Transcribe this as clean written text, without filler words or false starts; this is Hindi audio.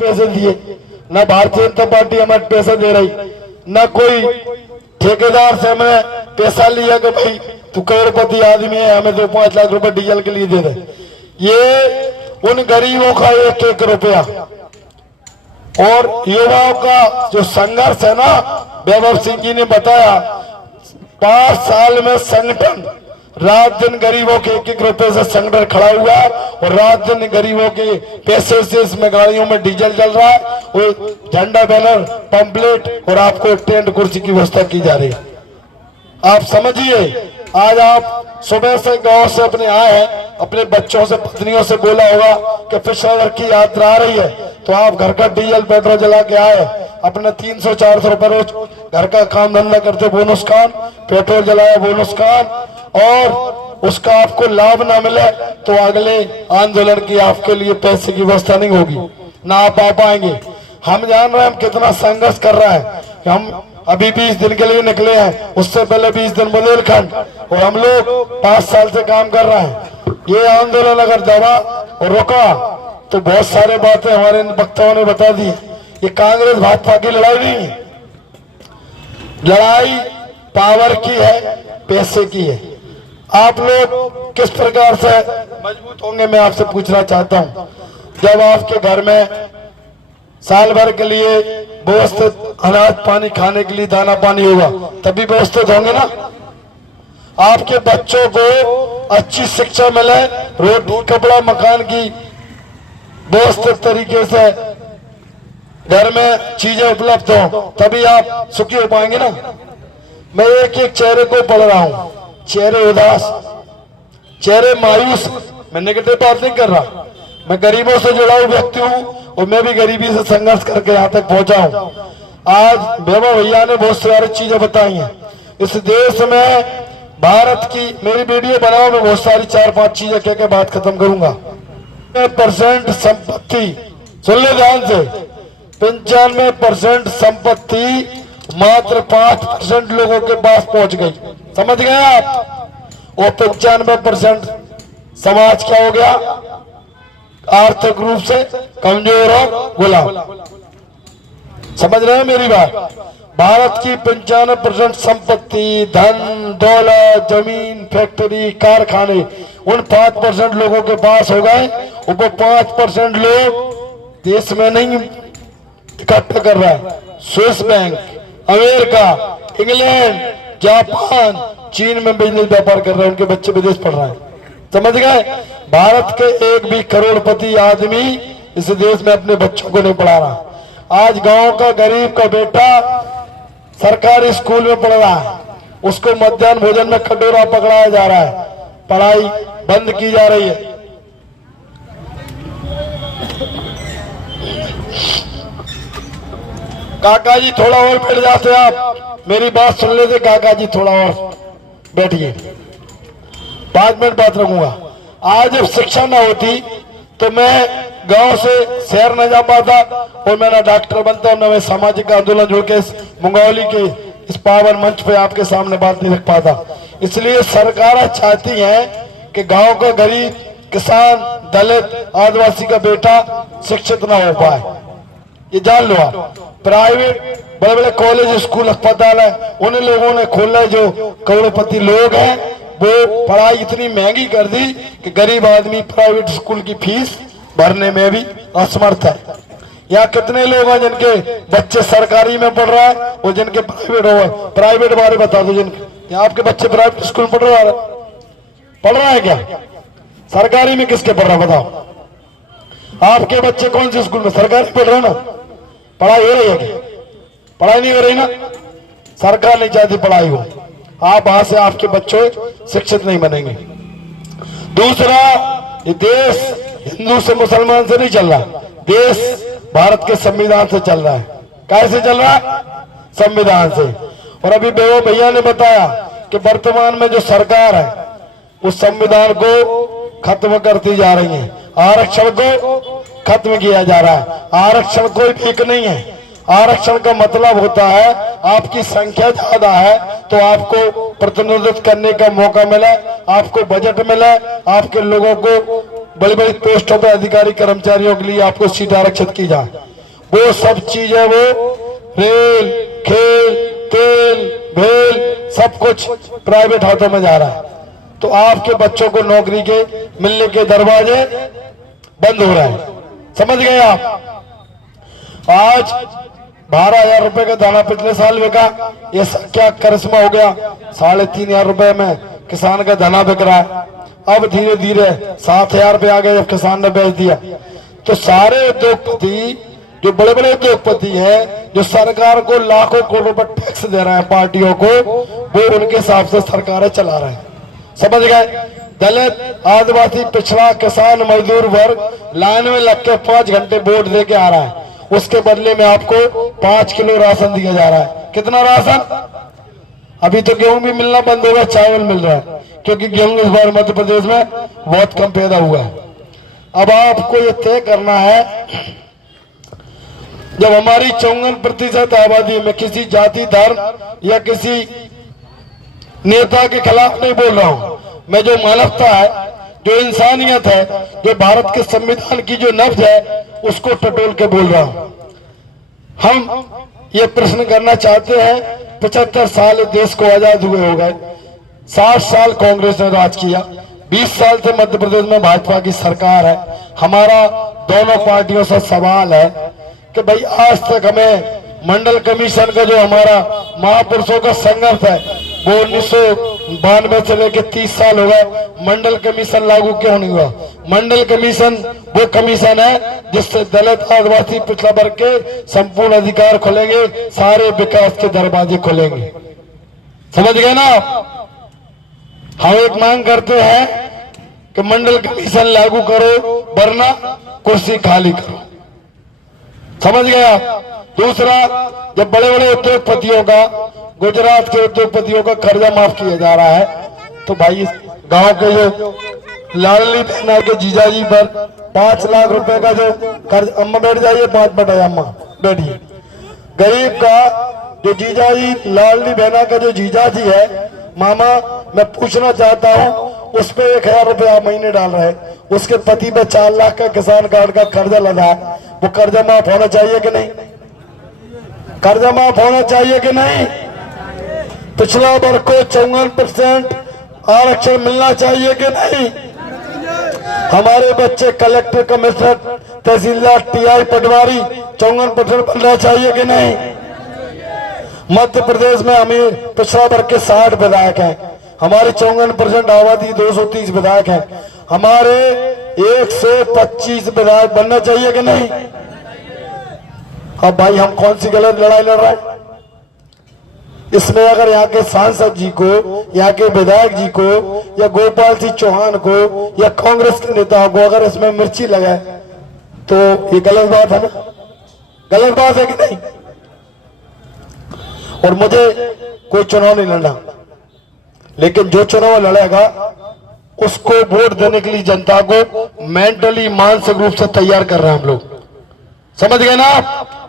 पैसे दिए, न भारतीय जनता पार्टी हमें पैसा दे रही, न कोई ठेकेदार से हमने पैसा लिया कि भाई तू करोड़पति आदमी है हमें 2-5 लाख रुपए डीजल के लिए दे दे। ये उन गरीबों का 1-1 रुपया और युवाओं का जो संघर्ष है ना, वैभव सिंह जी ने बताया 5 साल में संगठन रात दिन गरीबों के 1-1 रुपए से संगठन खड़ा हुआ है और रात दिन गरीबों के पैसे से इसमें गाड़ियों में डीजल चल रहा है और झंडा बैनर पंपलेट और आपको टेंट कुर्सी की व्यवस्था की जा रही है। आप समझिए, आज आप सुबह से गांव से अपने आए हैं, अपने बच्चों से पत्नियों से बोला होगा कि पिछड़ा की यात्रा आ रही है, तो आप घर का डीजल पेट्रोल जला के आए, अपना 300-400 रुपए रोज घर का काम धंधा करते बोनस खान, पेट्रोल जलाया बोनस खान, और उसका आपको लाभ ना मिले तो अगले आंदोलन की आपके लिए पैसे की व्यवस्था नहीं होगी, ना आप आ पाएंगे। हम जान रहे हैं हम कितना संघर्ष कर रहा है। हम अभी 20 दिन के लिए निकले हैं, उससे पहले 20 दिन बुंदेलखंड, और हम लोग 5 साल से काम कर रहे हैं। ये आंदोलन अगर दबा और रुका तो बहुत सारे बातें हमारे वक्ताओं ने बता दी। ये कांग्रेस भाजपा की लड़ाई नहीं है, लड़ाई पावर की है, पैसे की है। आप लोग किस प्रकार से मजबूत होंगे मैं आपसे पूछना चाहता हूं। जब आपके घर में साल भर के लिए व्यवस्थित अनाज पानी खाने के लिए दाना पानी होगा तभी व्यवस्थित होंगे ना। आपके बच्चों को अच्छी शिक्षा मिले, रोटी कपड़ा मकान की व्यवस्थित तरीके से घर में चीजें उपलब्ध हो तभी आप सुखी हो पाएंगे ना। मैं एक चेहरे को पढ़ रहा हूं, चेहरे उदास, चेहरे मायूस। मैं नेगेटिव बात नहीं कर रहा, मैं गरीबों से जुड़ा हुआ व्यक्ति हूं और मैं भी गरीबी से संघर्ष करके यहाँ तक पहुंचा हूं। आज वैभव भैया ने बहुत सारी चीजें बताई हैं। इस देश में भारत की, मेरी वीडियो बनाओ, मैं बहुत सारी 4-5 चीजें कह के बात खत्म करूंगा। 95% संपत्ति, सुन ले ध्यान से, 95% संपत्ति मात्र 5% लोगों के पास पहुंच गई। समझ गए आप? और 95% समाज क्या हो गया? आर्थिक रूप से कमजोर और गुलाम। समझ रहे हैं मेरी बात? भारत की 95% संपत्ति, धन दौलत, जमीन, फैक्ट्री, कारखाने उन 5% लोगों के पास हो गए। वो 5% लोग देश में नहीं इकट्ठा कर रहा है। Swiss bank, America, England, Japan, चीन में बिजनेस व्यापार कर रहे हैं, उनके बच्चे विदेश पढ़ रहे हैं। समझ गए? भारत के एक भी करोड़पति आदमी इस देश में अपने बच्चों को नहीं पढ़ा रहा। आज गांव का गरीब का बेटा सरकारी स्कूल में पढ़ रहा है, उसको मध्याह्न भोजन में कटोरा पकड़ाया जा रहा है, पढ़ाई बंद की जा रही है। काका जी थोड़ा और बैठ जाते, आप मेरी बात सुन लेते। काका जी थोड़ा और बैठिए, 5 मिनट बात रखूंगा। आज जब शिक्षा न होती तो मैं गांव से शहर न जा पाता और मैं ना डॉक्टर बनता और न मैं सामाजिक आंदोलन जोड़ के इस मुंगौली के इस पावन मंच पे आपके सामने बात नहीं रख पाता। इसलिए सरकार चाहती है कि गांव का गरीब, किसान, दलित, आदिवासी का बेटा शिक्षित ना हो पाए। ये जान लो आप। प्राइवेट बड़े बड़े कॉलेज, स्कूल, अस्पताल है, उन लोगों ने खोला जो करोड़पति लोग हैं, वो पढ़ाई इतनी महंगी कर दी कि गरीब आदमी प्राइवेट स्कूल की फीस भरने में भी असमर्थ है। यहाँ कितने लोग हैं जिनके बच्चे सरकारी में पढ़ रहा है और जिनके प्राइवेट हो। प्राइवेट बारे बता दो, जिनके आपके बच्चे प्राइवेट स्कूल में पढ़ रहा है क्या? सरकारी में किसके पढ़ रहा है बताओ? आपके बच्चे कौन से स्कूल में? सरकारी पढ़ रहे हो ना? पढ़ाई हो रही है क्या? पढ़ाई नहीं हो रही ना। सरकार नहीं चाहती पढ़ाई हो। आप वहां से आपके बच्चे शिक्षित नहीं बनेंगे। दूसरा, ये देश हिंदू से मुसलमान से नहीं चल रहा, देश भारत के संविधान से चल रहा है। कैसे चल रहा है? संविधान से। और अभी बेवो भैया ने बताया कि वर्तमान में जो सरकार है उस संविधान को खत्म करती जा रही है, आरक्षण को खत्म किया जा रहा है। आरक्षण कोई ठीक नहीं है। आरक्षण का मतलब होता है आपकी संख्या ज्यादा है तो आपको प्रतिनिधित्व करने का मौका मिले, आपको बजट मिले, आपके लोगों को बड़ी बड़ी पोस्टों पर अधिकारी कर्मचारियों के लिए आपको सीट आरक्षित की जाए। वो सब चीजें, वो रेल, खेल, तेल, भेल, सब कुछ प्राइवेट हाथों में जा रहा है। तो आपके बच्चों को नौकरी के मिलने के दरवाजे बंद हो रहे हैं। समझ गए आप? आज 12,000 रुपए का दाना पिछले साल बिका, ये क्या करिश्मा हो गया, 3,500 रुपए में किसान का दाना बिक रहा है। अब धीरे धीरे 7,000 रुपए आ गए जब किसान ने बेच दिया। तो सारे उद्योगपति, जो बड़े बड़े उद्योगपति हैं, जो सरकार को लाखों करोड़ रुपए टैक्स दे रहे हैं पार्टियों को, वो उनके हिसाब से सरकारें चला रहे हैं। समझ गए? दलित, आदिवासी, पिछड़ा, किसान, मजदूर वर्ग लाइन में लग के 5 घंटे वोट दे के आ रहा है। उसके बदले में आपको 5 किलो राशन दिया जा रहा है। कितना राशन? अभी तो गेहूं भी मिलना बंद हो गया, चावल मिल रहा है, क्योंकि गेहूं इस बार मध्य प्रदेश में बहुत कम पैदा हुआ है। अब आपको ये तय करना है, जब हमारी 54% आबादी में, किसी जाति, धर्म या किसी नेता के खिलाफ नहीं बोल रहा हूं मैं, जो मानवता है, जो इंसानियत है, जो भारत के संविधान की जो नब्ज है, उसको टटोल के बोल रहा हूं। हम ये प्रश्न करना चाहते हैं, 75 साल देश को आजाद हुए हो गए, 60 साल कांग्रेस ने राज किया, 20 साल से मध्य प्रदेश में भाजपा की सरकार है। हमारा दोनों पार्टियों से सवाल है कि भाई आज तक हमें मंडल कमीशन का, जो हमारा महापुरुषों का संघर्ष है, वो 1992 से लेकर 30 साल हो गए, मंडल कमीशन लागू क्यों नहीं हुआ? मंडल कमीशन वो कमीशन है जिससे दलित, आदिवासी, पिछड़ा वर्ग के संपूर्ण अधिकार खुलेंगे, सारे विकास के दरवाजे खुलेंगे। समझ गए ना? हम एक मांग करते हैं कि मंडल कमीशन लागू करो, वरना कुर्सी खाली करो। समझ गया? दूसरा, जब बड़े बड़े उद्योगपतियों का, गुजरात के उद्योगपतियों का कर्जा माफ किया जा रहा है, तो भाई गांव के जो लाडली बहना के जीजाजी पर 5 लाख रुपए का जो कर्ज, अम्मा बैठ जाइए, 5 बटाए अम्मा बैठिए, गरीब का जो जीजाजी, लाडली बहना का जो जीजाजी है, मामा, मैं पूछना चाहता हूँ, उस पे 1,000 रुपए आप महीने डाल रहे हैं, उसके पति पे 4 लाख का किसान कार्ड का कर्जा लगा है, वो कर्जा माफ होना चाहिए कि नहीं? कर्जा माफ होना चाहिए कि नहीं? पिछड़ा वर्ग को 54% आरक्षण मिलना चाहिए कि नहीं? हमारे बच्चे कलेक्टर, कमिश्नर, तहसीलदार, टीआई, पटवारी 54% बनना चाहिए कि नहीं? मध्य प्रदेश में हमें पिछड़ा वर्ग के 60 विधायक हैं, हमारी 54% आबादी 230 विधायक हैं, हमारे 125 विधायक बनना चाहिए कि नहीं? अब भाई हम कौन सी गलत लड़ाई लड़ रहे हैं? इसमें अगर यहाँ के सांसद जी को, यहाँ के विधायक जी को, या गोपाल सिंह चौहान को, या कांग्रेस के नेताओं को अगर इसमें मिर्ची लगाए, तो ये गलत बात है ना? गलत बात है कि नहीं? और मुझे कोई चुनाव नहीं लड़ना, लेकिन जो चुनाव लड़ेगा उसको वोट देने के लिए जनता को मेंटली, मानसिक रूप से तैयार कर रहे हैं हम लोग। समझ गए ना आप?